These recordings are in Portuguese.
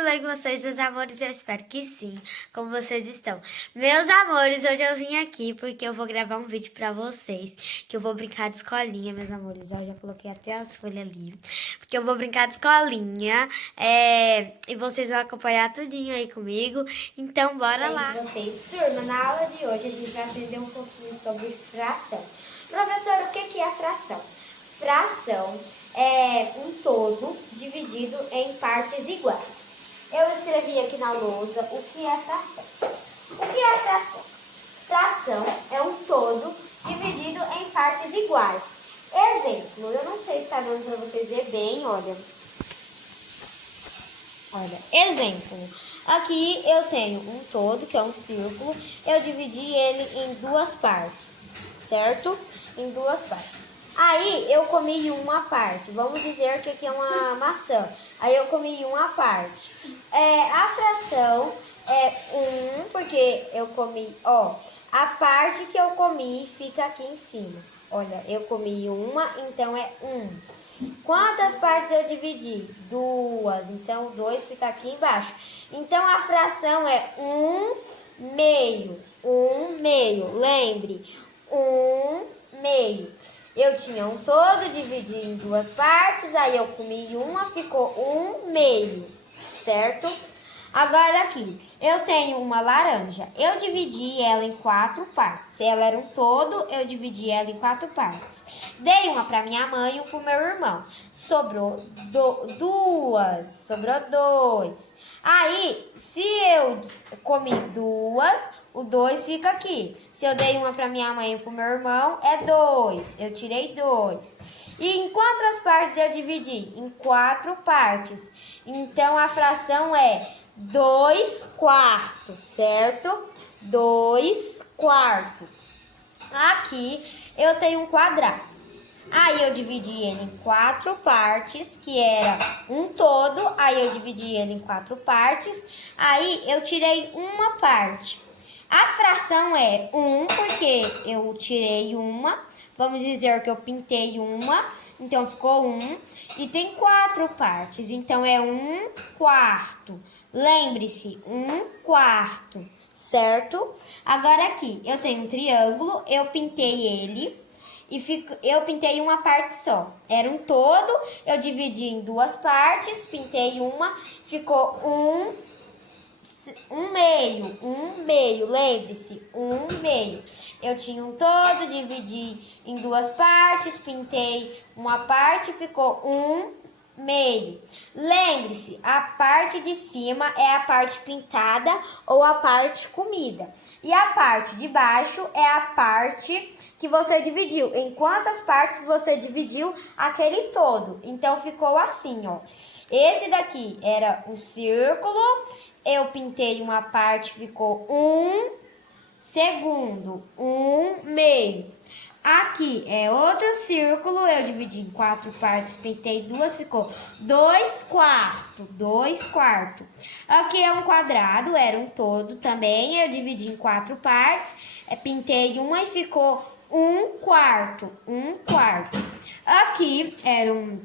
tudo bem com vocês, meus amores? Eu espero que sim, como vocês estão. Meus amores, hoje eu vim aqui porque eu vou gravar um vídeo pra vocês, que eu vou brincar de escolinha, meus amores. Eu já coloquei até as folhas ali, porque eu vou brincar de escolinha, e vocês vão acompanhar tudinho aí comigo, então bora lá. Vocês, turma, na aula de hoje a gente vai aprender um pouquinho sobre fração. Professor, o que é fração? Fração é um todo dividido em partes iguais. Eu escrevi aqui na lousa o que é fração. O que é fração? Fração é um todo dividido em partes iguais. Exemplo, eu não sei se está dando para vocês ver bem, olha. Olha, exemplo. Aqui eu tenho um todo, que é um círculo. Eu dividi ele em duas partes, certo? Em duas partes. Aí eu comi uma parte. Vamos dizer que aqui é uma maçã. Aí eu comi uma parte. A fração é 1, porque eu comi, ó. A parte que eu comi fica aqui em cima. Olha, eu comi uma, então é 1. Quantas partes eu dividi? 2. Então, 2 fica aqui embaixo. Então, a fração é 1/2. 1/2. Lembre, 1/2. Eu tinha um todo, dividi em duas partes, aí eu comi uma, ficou 1/2, certo? Agora aqui, eu tenho uma laranja. Eu dividi ela em 4 partes. Ela era um todo, eu dividi ela em 4 partes. Dei uma para minha mãe e uma para o meu irmão. Sobrou 2, sobrou 2. Aí, se eu comi 2, o 2 fica aqui. Se eu dei uma para minha mãe e para o meu irmão, é 2. Eu tirei 2. E em quantas partes eu dividi? Em 4 partes. Então, a fração é 2/4, certo? 2/4. Aqui eu tenho um quadrado. Aí eu dividi ele em 4 partes, que era um todo. Aí eu dividi ele em 4 partes. Aí eu tirei uma parte. A fração é 1, porque eu tirei uma. Vamos dizer que eu pintei uma, então ficou 1. E tem 4 partes, então é 1/4. Lembre-se, 1/4, certo? Agora aqui, eu tenho um triângulo, eu pintei ele. Eu pintei uma parte só. Era um todo, eu dividi em duas partes, pintei uma, ficou 1/2, lembre-se, 1/2. Eu tinha um todo, dividi em duas partes, pintei uma parte, ficou 1/2. Lembre-se, a parte de cima é a parte pintada ou a parte comida. E a parte de baixo é a parte que você dividiu. Em quantas partes você dividiu aquele todo? Então ficou assim, ó. Esse daqui era o círculo. Eu pintei uma parte, ficou 1/2, 1/2. Aqui é outro círculo, eu dividi em 4 partes, pintei duas, ficou 2/4, 2/4. Aqui é um quadrado, era um todo também, eu dividi em 4 partes, pintei uma e ficou 1/4, 1/4. Aqui era um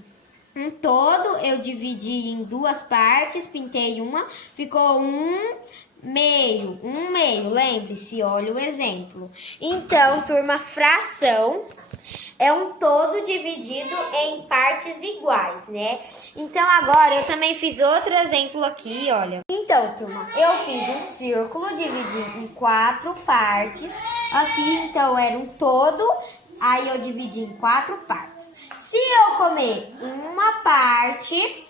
todo, eu dividi em duas partes, pintei uma, ficou 1/2, 1/2. Lembre-se, olha o exemplo. Então, turma, fração é um todo dividido em partes iguais, né? Então, agora eu também fiz outro exemplo aqui, olha. Então, turma, eu fiz um círculo, dividi em 4 partes. Aqui, então, era um todo, aí eu dividi em 4 partes. Se eu comer uma parte,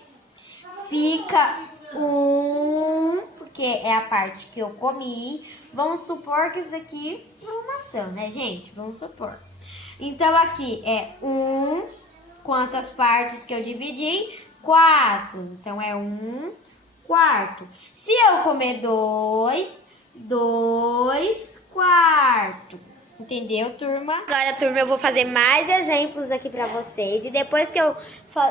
fica 1, porque é a parte que eu comi. Vamos supor que isso daqui é uma maçã, né, gente? Vamos supor. Então, aqui é 1. Quantas partes que eu dividi? 4. Então, é 1/4. Se eu comer 2, 2/4. Entendeu, turma? Agora, turma, eu vou fazer mais exemplos aqui pra vocês. E depois que eu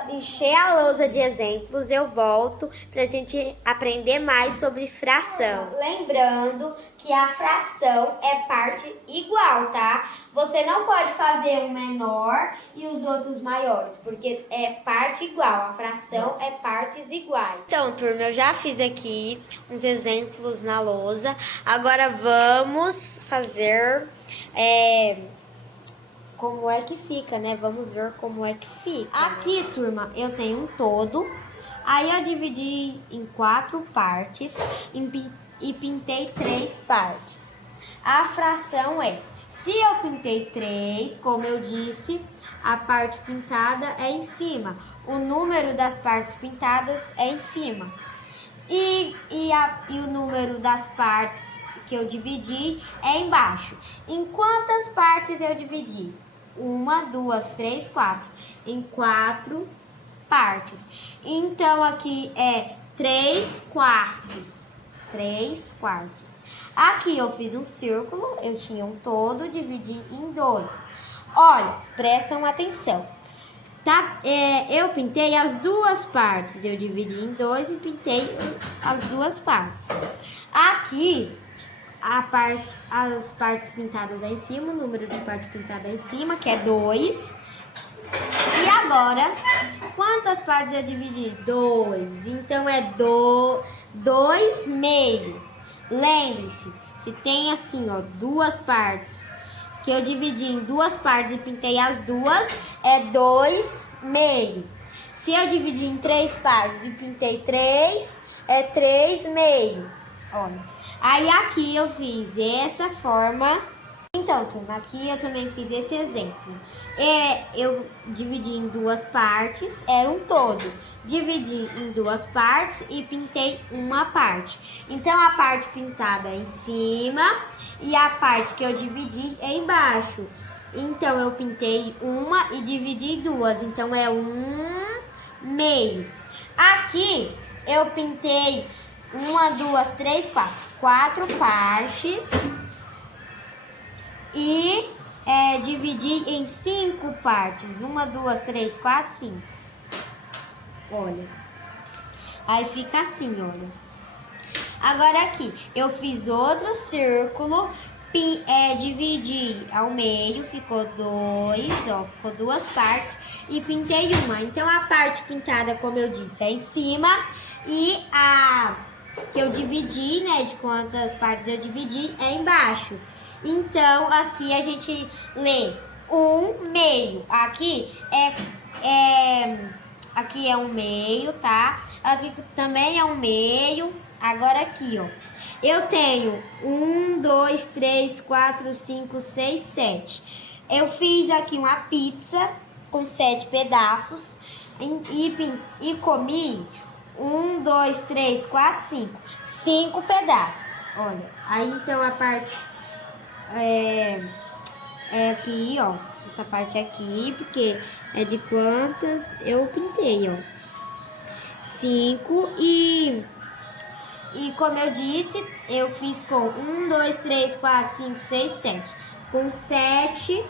encher a lousa de exemplos, eu volto pra gente aprender mais sobre fração. Lembrando que a fração é parte igual, tá? Você não pode fazer um menor e os outros maiores, porque é parte igual. A fração é partes iguais. Então, turma, eu já fiz aqui uns exemplos na lousa. Agora vamos fazer... como é que fica, né? Vamos ver como é que fica. Aqui, né, turma, eu tenho um todo. Aí eu dividi em 4 partes e pintei 3 partes. A fração é, se eu pintei 3, como eu disse, a parte pintada é em cima. O número das partes pintadas é em cima. E o número das partes que eu dividi é embaixo. Em quantas partes eu dividi? 1, 2, 3, 4. Em 4 partes. Então, aqui é 3 quartos. 3 quartos. Aqui eu fiz um círculo, eu tinha um todo, dividi em 2. Olha, prestam atenção. Tá? Eu pintei as 2 partes, eu dividi em 2 e pintei as 2 partes. Aqui, as partes pintadas é em cima, o número de parte pintada é em cima, que é 2. E agora, quantas partes eu dividi? 2. Então, é 2 meio. Lembre-se, se tem assim, ó, 2 partes, que eu dividi em 2 partes e pintei as 2, é 2 meio. Se eu dividir em 3 partes e pintei 3, é 3 meio. Olha. Aí aqui eu fiz essa forma. Então, turma, aqui eu também fiz esse exemplo. Eu dividi em 2 partes, era um todo. Dividi em 2 partes e pintei uma parte. Então, a parte pintada é em cima e a parte que eu dividi é embaixo. Então, eu pintei uma e dividi em 2. Então, é 1 meio. Aqui, eu pintei 1, 2, 3, 4. 4 partes e dividi em 5 partes. 1, 2, 3, 4, 5. Olha. Aí fica assim, olha. Agora aqui, eu fiz outro círculo, dividi ao meio, ficou 2, ó, ficou 2 partes e pintei uma. Então, a parte pintada, como eu disse, é em cima e a que eu dividi, né, de quantas partes eu dividi, é embaixo. Então, aqui a gente lê 1 meio. Aqui aqui é 1 meio, tá? Aqui também é 1 meio. Agora aqui, ó. Eu tenho 1, 2, 3, 4, 5, 6, 7. Eu fiz aqui uma pizza com 7 pedaços e comi 1, 2, 3, 4, 5. 5 pedaços. Olha. Aí então a parte é aqui, ó. Essa parte aqui, porque é de quantas eu pintei, ó. 5 e como eu disse, eu fiz com 1, 2, 3, 4, 5, 6, 7. Com 7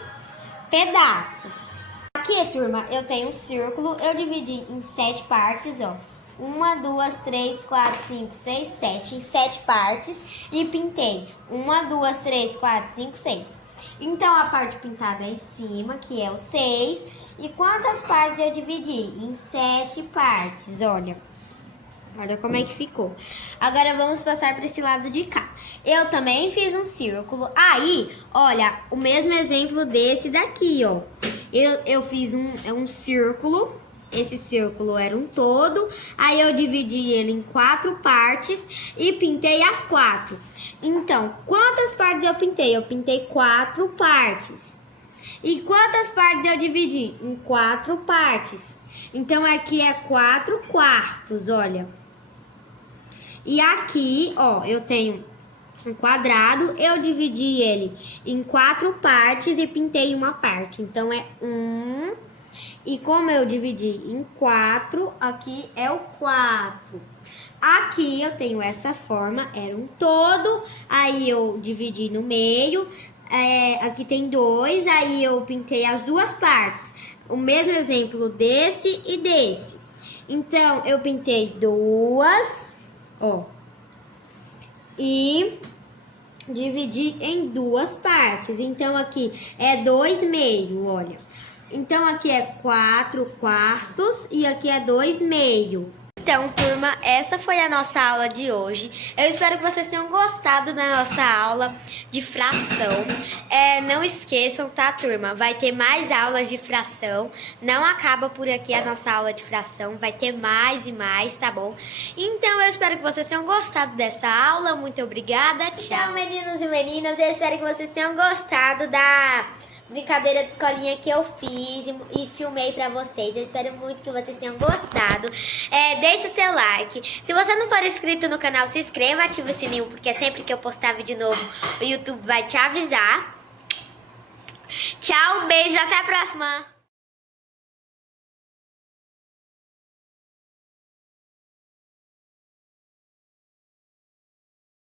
pedaços. Aqui, turma, eu tenho um círculo. Eu dividi em 7 partes, ó. 1, 2, 3, 4, 5, 6, 7. Em 7 partes. E pintei 1, 2, 3, 4, 5, 6. Então, a parte pintada é em cima, que é o 6. E quantas partes eu dividi? Em 7 partes, olha. Olha como é que ficou. Agora vamos passar para esse lado de cá. Eu também fiz um círculo. Aí, olha, o mesmo exemplo desse daqui, ó. Eu fiz um círculo. Esse círculo era um todo. Aí eu dividi ele em 4 partes e pintei as 4. Então, quantas partes eu pintei? Eu pintei 4 partes. E quantas partes eu dividi? Em 4 partes. Então, aqui é 4 quartos, olha. E aqui, ó, eu tenho um quadrado, eu dividi ele em 4 partes e pintei uma parte. Então, é 1. E como eu dividi em 4, aqui é o 4. Aqui eu tenho essa forma, era um todo, aí eu dividi no meio, aqui tem 2, aí eu pintei as duas partes. O mesmo exemplo desse e desse. Então, eu pintei 2, ó. E dividi em 2 partes. Então, aqui é 2,5, olha. Então, aqui é 4/4 e aqui é 2,5. Então, turma, essa foi a nossa aula de hoje. Eu espero que vocês tenham gostado da nossa aula de fração. Não esqueçam, tá, turma? Vai ter mais aulas de fração. Não acaba por aqui a nossa aula de fração. Vai ter mais e mais, tá bom? Então, eu espero que vocês tenham gostado dessa aula. Muito obrigada. Tchau. Então, meninos e meninas, eu espero que vocês tenham gostado da brincadeira de escolinha que eu fiz e filmei pra vocês. Eu espero muito que vocês tenham gostado. Deixe o seu like. Se você não for inscrito no canal, se inscreva, ative o sininho, porque sempre que eu postar vídeo novo, o YouTube vai te avisar. Tchau, beijo, até a próxima!